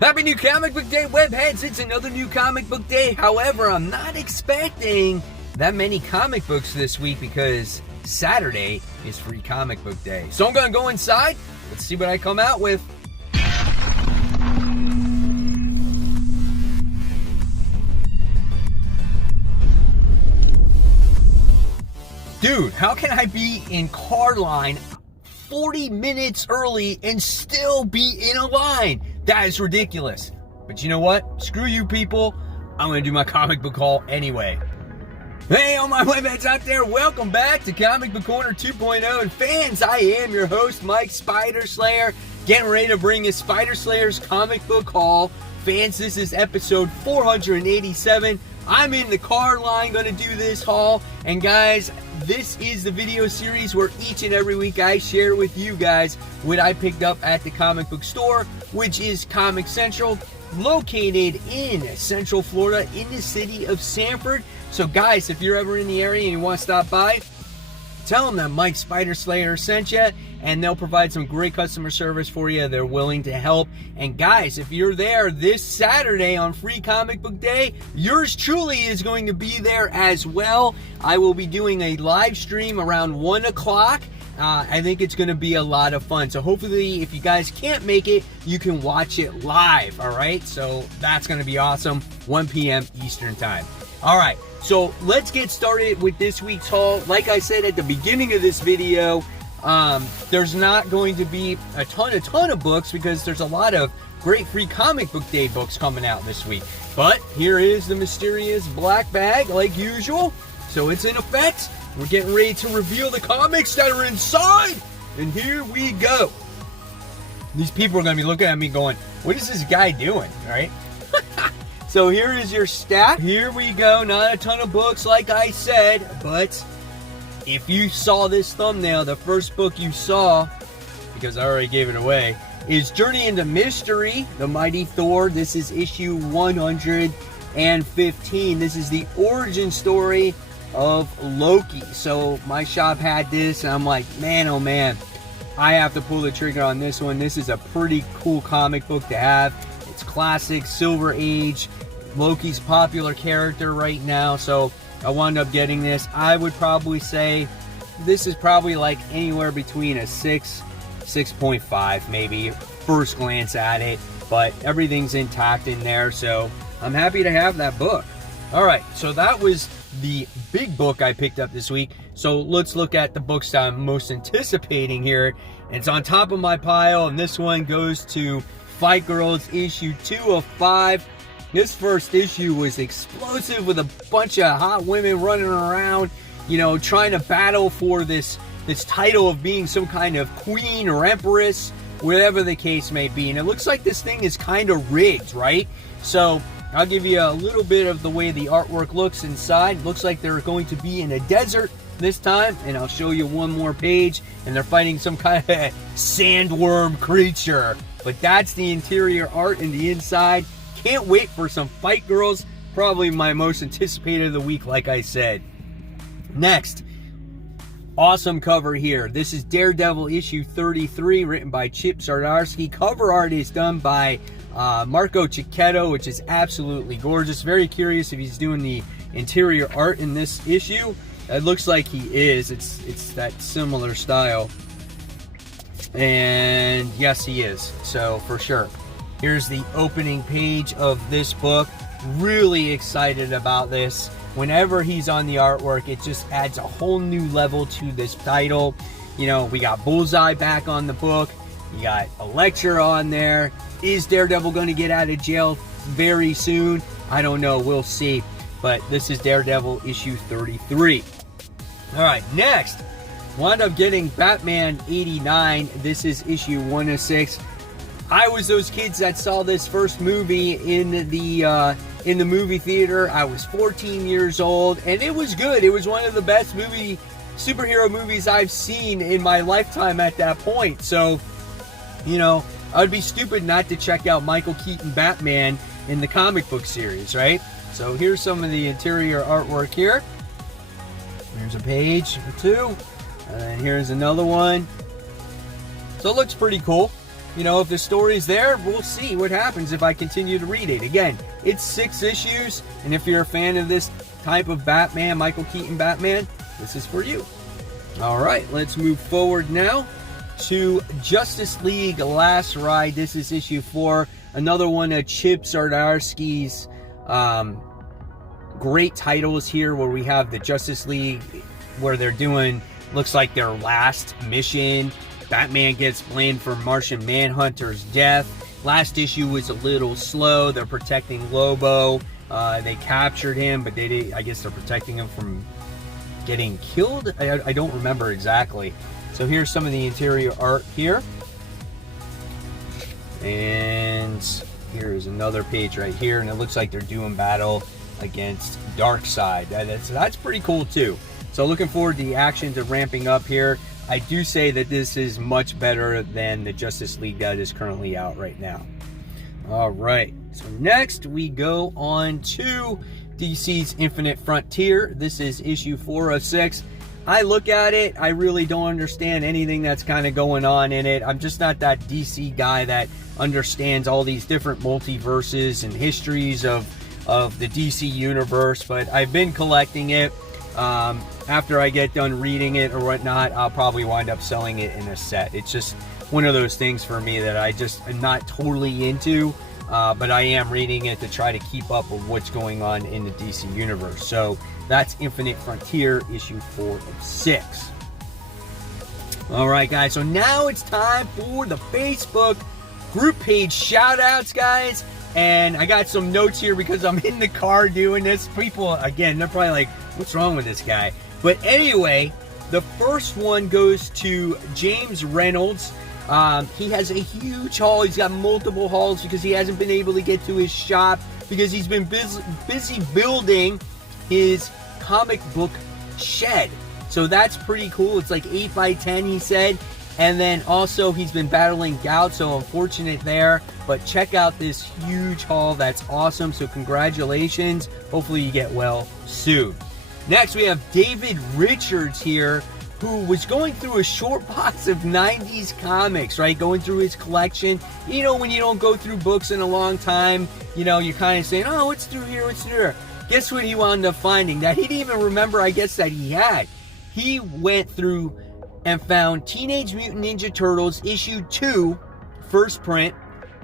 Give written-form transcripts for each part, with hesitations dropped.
Happy New Comic Book Day, webheads! It's another new comic book day. However, I'm not expecting that many comic books this week because Saturday is Free Comic Book Day. So I'm going to go inside. Let's see what I come out with. Dude, how can I be in car line 40 minutes early and still be in a line? That is ridiculous. But you know what? Screw you people. I'm going to do my comic book haul anyway. Hey, all my webheads out there, welcome back to Comic Book Corner 2.0. And fans, I am your host, Mike Spider Slayer, getting ready to bring you Spider Slayer's comic book haul. Fans, this is episode 487. I'm in the car line going to do this haul. And guys, this is the video series where each and every week I share with you guys what I picked up at the comic book store, which is Comic Central, located in Central Florida in the city of Sanford. So guys, if you're ever in the area and you want to stop by, tell them that Mike Spider Slayer sent you, and they'll provide some great customer service for you. They're willing to help. And guys, if you're there this Saturday on Free Comic Book Day, yours truly is going to be there as well. I will be doing a live stream around 1 o'clock. I think it's going to be a lot of fun. So hopefully, if you guys can't make it, you can watch it live, all right? So that's going to be awesome, 1 p.m. Eastern Time. All right, so let's get started with this week's haul. Like I said at the beginning of this video, there's not going to be a ton of books because there's a lot of great Free Comic Book Day books coming out this week. But here is the mysterious black bag like usual. So it's in effect. We're getting ready to reveal the comics that are inside. And here we go. These people are going to be looking at me going, what is this guy doing, right? So here is your stack. Here we go. Not a ton of books like I said, but if you saw this thumbnail, the first book you saw, because I already gave it away, is Journey into Mystery, The Mighty Thor. This is issue 115. This is the origin story of Loki. So my shop had this, and I'm like, man, oh man, I have to pull the trigger on this one. This is a pretty cool comic book to have. It's classic, Silver Age. Loki's popular character right now, so I wound up getting this. I would probably say this is probably like anywhere between a 6.5 maybe, first glance at it, but everything's intact in there, so I'm happy to have that book. All right, so that was the big book I picked up this week. So let's look at the books that I'm most anticipating here. It's on top of my pile, and this one goes to Fight Girls issue 2 of 5. This first issue was explosive with a bunch of hot women running around, you know, trying to battle for this title of being some kind of queen or empress, whatever the case may be. And it looks like this thing is kind of rigged, right? So I'll give you a little bit of the way the artwork looks inside. Looks like they're going to be in a desert this time, and I'll show you one more page, and they're fighting some kind of sandworm creature. But that's the interior art in the inside. Can't wait for some Fight Girls. Probably my most anticipated of the week, like I said. Next, awesome cover here. This is Daredevil issue 33, written by Chip Zdarsky. Cover art is done by Marco Cicchetto, which is absolutely gorgeous. Very curious if he's doing the interior art in this issue. It looks like he is. It's that similar style. And yes, he is. So for sure. Here's the opening page of this book. Really excited about this. Whenever he's on the artwork, it just adds a whole new level to this title. You know, we got Bullseye back on the book. You got a lecture on there. Is Daredevil going to get out of jail very soon? I don't know. We'll see. But this is Daredevil issue 33. All right, next. Wound up getting Batman 89. This is issue 106. I was those kids that saw this first movie in the movie theater. I was 14 years old, and it was good. It was one of the best superhero movies I've seen in my lifetime at that point. So, you know, I would be stupid not to check out Michael Keaton Batman in the comic book series, right? So here's some of the interior artwork here. Here's a page or two, and then here's another one. So it looks pretty cool. you know, if the story's there, we'll see what happens if I continue to read it. Again, it's 6 issues, and if you're a fan of this type of Batman, Michael Keaton Batman, this is for you. All right, let's move forward now to Justice League Last Ride. This is issue 4, another one of Chip Zdarsky's great titles here, where we have the Justice League, where they're doing, looks like their last mission. Batman gets blamed for Martian Manhunter's death. Last issue was a little slow. They're protecting Lobo. They captured him, but I guess they're protecting him from getting killed. I don't remember exactly. So here's some of the interior art here. And here's another page right here, and it looks like they're doing battle against Darkseid. That's pretty cool too. So looking forward to the action to ramping up here. I do say that this is much better than the Justice League that is currently out right now. All right, so next we go on to DC's Infinite Frontier. This is issue 4 of 6. I look at it, I really don't understand anything that's kind of going on in it. I'm just not that DC guy that understands all these different multiverses and histories of the DC universe, but I've been collecting it. After I get done reading it or whatnot, I'll probably wind up selling it in a set. It's just one of those things for me that I just am not totally into, but I am reading it to try to keep up with what's going on in the DC universe. So that's Infinite Frontier, issue 4 of 6. All right, guys, so now it's time for the Facebook group page shout-outs, guys. And I got some notes here because I'm in the car doing this. People, again, they're probably like, what's wrong with this guy? But anyway, the first one goes to James Reynolds. He has a huge haul. He's got multiple hauls because he hasn't been able to get to his shop because he's been busy building his comic book shed. So that's pretty cool. It's like 8 by 10, he said. And then also he's been battling gout, so unfortunate there. But check out this huge haul. That's awesome. So congratulations. Hopefully you get well soon. Next, we have David Richards here, who was going through a short box of 90s comics, right? Going through his collection. You know, when you don't go through books in a long time, you know, you're kind of saying, oh, what's through here? What's through here? Guess what he wound up finding? That he didn't even remember, I guess, that he had. He went through and found Teenage Mutant Ninja Turtles issue 2, first print,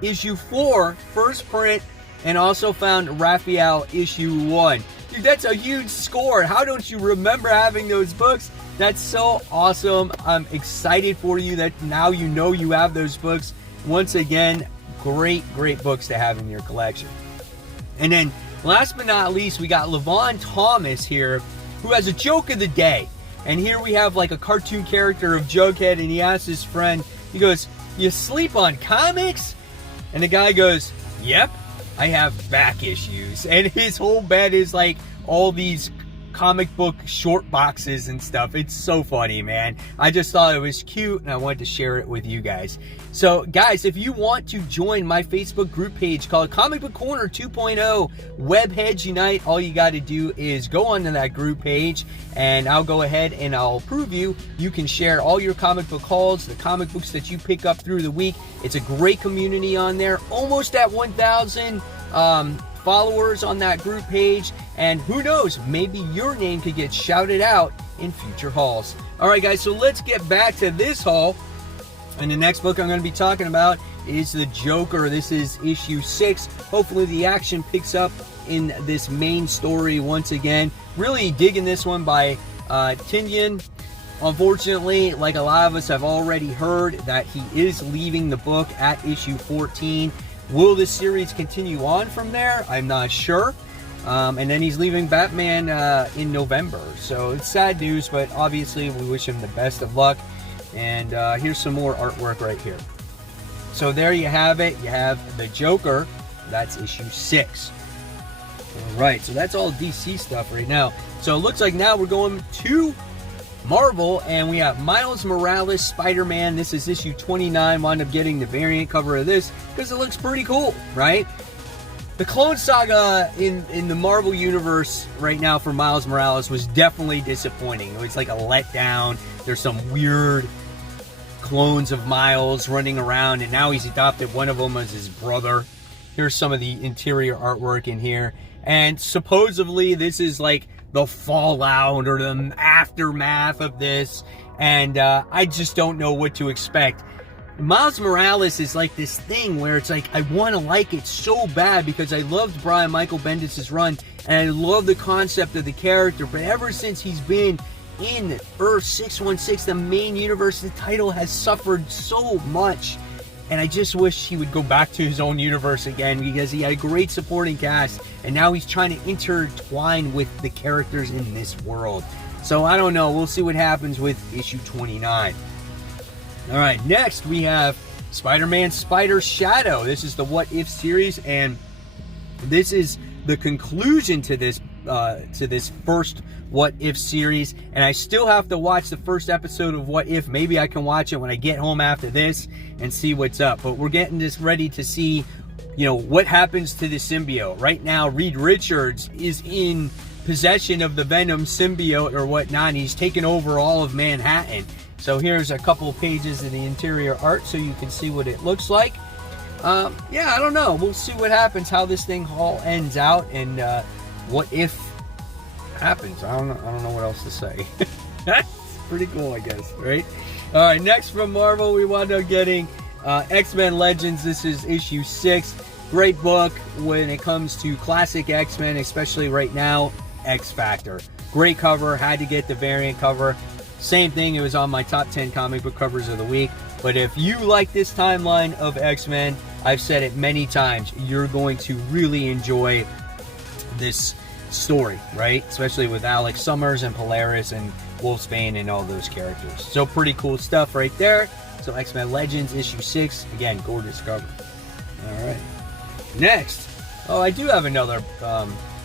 issue 4, first print, and also found Raphael issue 1. Dude, that's a huge score. How don't you remember having those books? That's so awesome. I'm excited for you that now you know you have those books. Once again, great books to have in your collection. And then last but not least, we got Levon Thomas here, who has a joke of the day. And here we have like a cartoon character of Jughead, and he asks his friend, he goes, you sleep on comics? And the guy goes, yep, I have back issues. And his whole bed is like all these comic book short boxes and stuff. It's so funny, man. I just thought it was cute and I wanted to share it with you guys. So guys, if you want to join my Facebook group page called Comic Book Corner 2.0 Webheads Unite, all you got to do is go onto that group page and I'll go ahead and I'll approve you. You can share all your comic book hauls, the comic books that you pick up through the week. It's a great community on there, almost at 1,000 followers on that group page, and who knows, maybe your name could get shouted out in future hauls. All right, guys, so let's get back to this haul. And the next book I'm going to be talking about is The Joker. This is issue 6. Hopefully the action picks up in this main story once again. Really digging this one by Tinian. Unfortunately, like a lot of us have already heard, that he is leaving the book at issue 14. Will this series continue on from there? I'm not sure. And then he's leaving Batman in November. So it's sad news, but obviously we wish him the best of luck. And here's some more artwork right here. So there you have it. You have The Joker. That's issue 6. All right, so that's all DC stuff right now. So it looks like now we're going to Marvel, and we have Miles Morales Spider-Man. This is issue 29. Wound up getting the variant cover of this because it looks pretty cool, right? The Clone Saga in the Marvel Universe right now for Miles Morales was definitely disappointing. It was like a letdown. There's some weird clones of Miles running around, and now he's adopted one of them as his brother. Here's some of the interior artwork in here. And supposedly this is like the fallout or the aftermath of this. And I just don't know what to expect. Miles Morales is like this thing where it's like I want to like it so bad because I loved Brian Michael Bendis' run and I love the concept of the character. But ever since he's been in Earth 616, the main universe, the title has suffered so much. And I just wish he would go back to his own universe again because he had a great supporting cast. And now he's trying to intertwine with the characters in this world. So I don't know. We'll see what happens with issue 29. All right, next we have Spider-Man Spider Shadow. This is the What If series, and this is the conclusion to this first What If series. And I still have to watch the first episode of What If. Maybe I can watch it when I get home after this and see what's up. But we're getting this ready to see, what happens to the symbiote. Right now, Reed Richards is in possession of the Venom symbiote or whatnot. And he's taken over all of Manhattan. So here's a couple of pages of the interior art so you can see what it looks like. Yeah, I don't know. We'll see what happens, how this thing all ends out, and what if happens. I don't know what else to say. That's pretty cool, I guess, right? All right, next from Marvel, we wound up getting X-Men Legends. This is issue 6. Great book when it comes to classic X-Men, especially right now. X Factor. Great cover. Had to get the variant cover. Same thing, it was on my top 10 comic book covers of the week. But if you like this timeline of X-Men, I've said it many times, you're going to really enjoy this story, right? Especially with Alex Summers and Polaris and Wolfsbane and all those characters. So pretty cool stuff right there. So X-Men Legends issue 6, again, gorgeous cover. All right. Next, I do have another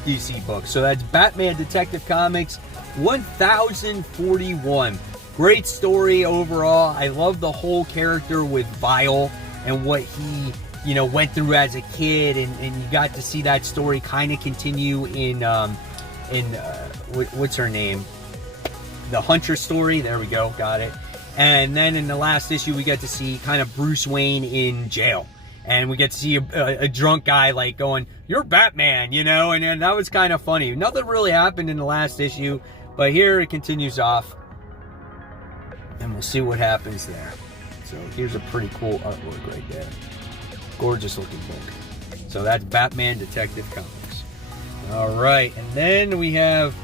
DC book. So that's Batman Detective Comics 1041. Great story overall. I love the whole character with Vile and what he, went through as a kid, and you got to see that story kind of continue in what's her name? The Hunter story. There we go, got it. And then in the last issue, we get to see kind of Bruce Wayne in jail. And we get to see a drunk guy like going, "You're Batman," and that was kind of funny. Nothing really happened in the last issue, but here it continues off. And we'll see what happens there. So here's a pretty cool artwork right there. Gorgeous looking book. So that's Batman Detective Comics. All right, and then we have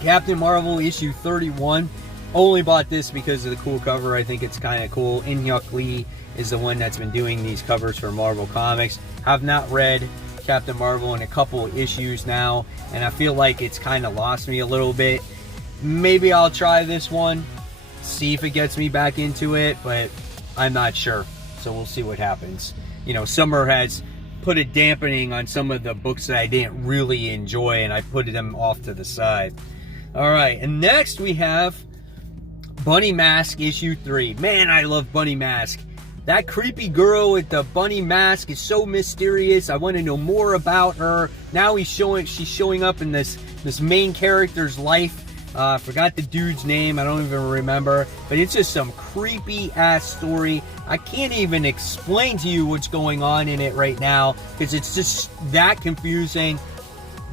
Captain Marvel issue 31. Only bought this because of the cool cover. I think it's kind of cool. In-Hyuk Lee is the one that's been doing these covers for Marvel Comics. Have not read Captain Marvel in a couple of issues now, and I feel like it's kind of lost me a little bit. Maybe I'll try this one, see if it gets me back into it, but I'm not sure. So we'll see what happens. Summer has put a dampening on some of the books that I didn't really enjoy, and I put them off to the side. All right, and next we have Bunny Mask issue 3. Man, I love Bunny Mask. That creepy girl with the bunny mask is so mysterious. I want to know more about her. Now she's showing up in this main character's life. Forgot the dude's name. I don't even remember. But it's just some creepy ass story. I can't even explain to you what's going on in it right now because it's just that confusing.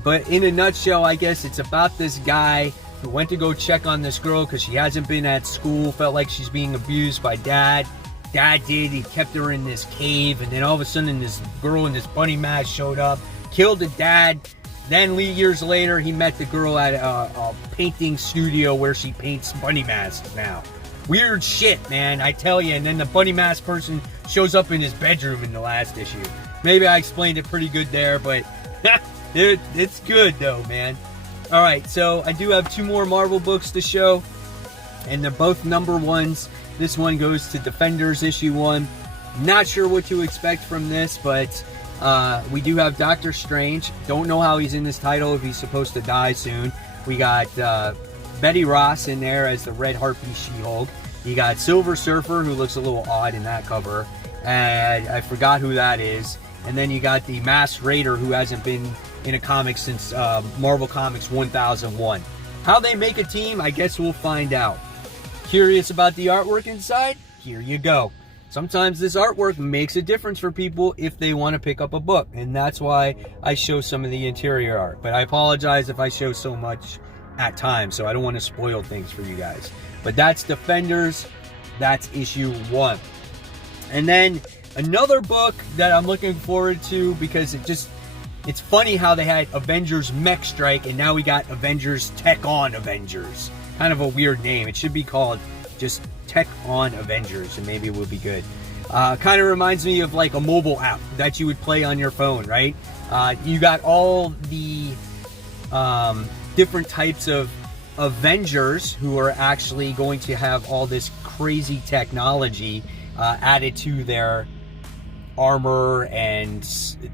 But in a nutshell, I guess it's about this guy who went to go check on this girl because she hasn't been at school. Felt like she's being abused by dad. Dad did. He kept her in this cave, and then all of a sudden this girl in this bunny mask showed up, killed the dad. Then years later, he met the girl at a painting studio where she paints bunny masks now. Weird shit, man, I tell you. And then the bunny mask person shows up in his bedroom in the last issue. Maybe I explained it pretty good there, but it's good though, man. All right, so I do have 2 more Marvel books to show, and they're both number 1s. This one goes to Defenders issue 1. Not sure what to expect from this, but we do have Doctor Strange. Don't know how he's in this title, if he's supposed to die soon. We got Betty Ross in there as the Red Harpy She-Hulk. You got Silver Surfer, who looks a little odd in that cover. And I forgot who that is. And then you got the Masked Raider, who hasn't been in a comic since Marvel Comics 1001. How they make a team, I guess we'll find out. Curious about the artwork inside? here you go. Sometimes this artwork makes a difference for people if they want to pick up a book, and that's why I show some of the interior art. But I apologize if I show so much at times, so I don't want to spoil things for you guys. But that's Defenders, that's issue 1. And then another book that I'm looking forward to, because it's funny how they had Avengers Mech Strike, and now we got Avengers Tech On Avengers. Kind of a weird name. It should be called just Tech On Avengers, and maybe it will be good. Kind of reminds me of like a mobile app that you would play on your phone, right? You got all the different types of Avengers who are actually going to have all this crazy technology added to their armor and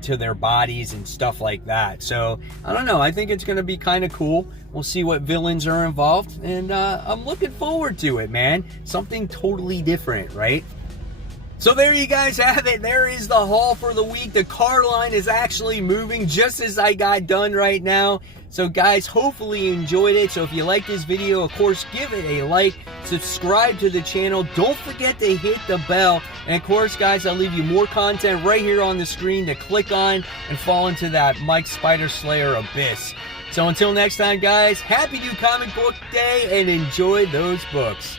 to their bodies and stuff like that. So I don't know, I think it's going to be kind of cool. We'll see what villains are involved, and I'm looking forward to it, man. Something totally different, right? So there you guys have it. There is the haul for the week. The car line is actually moving just as I got done right now. So guys, hopefully you enjoyed it. So if you like this video, of course, give it a like, subscribe to the channel. Don't forget to hit the bell. And of course, guys, I'll leave you more content right here on the screen to click on and fall into that Mike Spider Slayer abyss. So until next time, guys, happy New Comic Book Day and enjoy those books.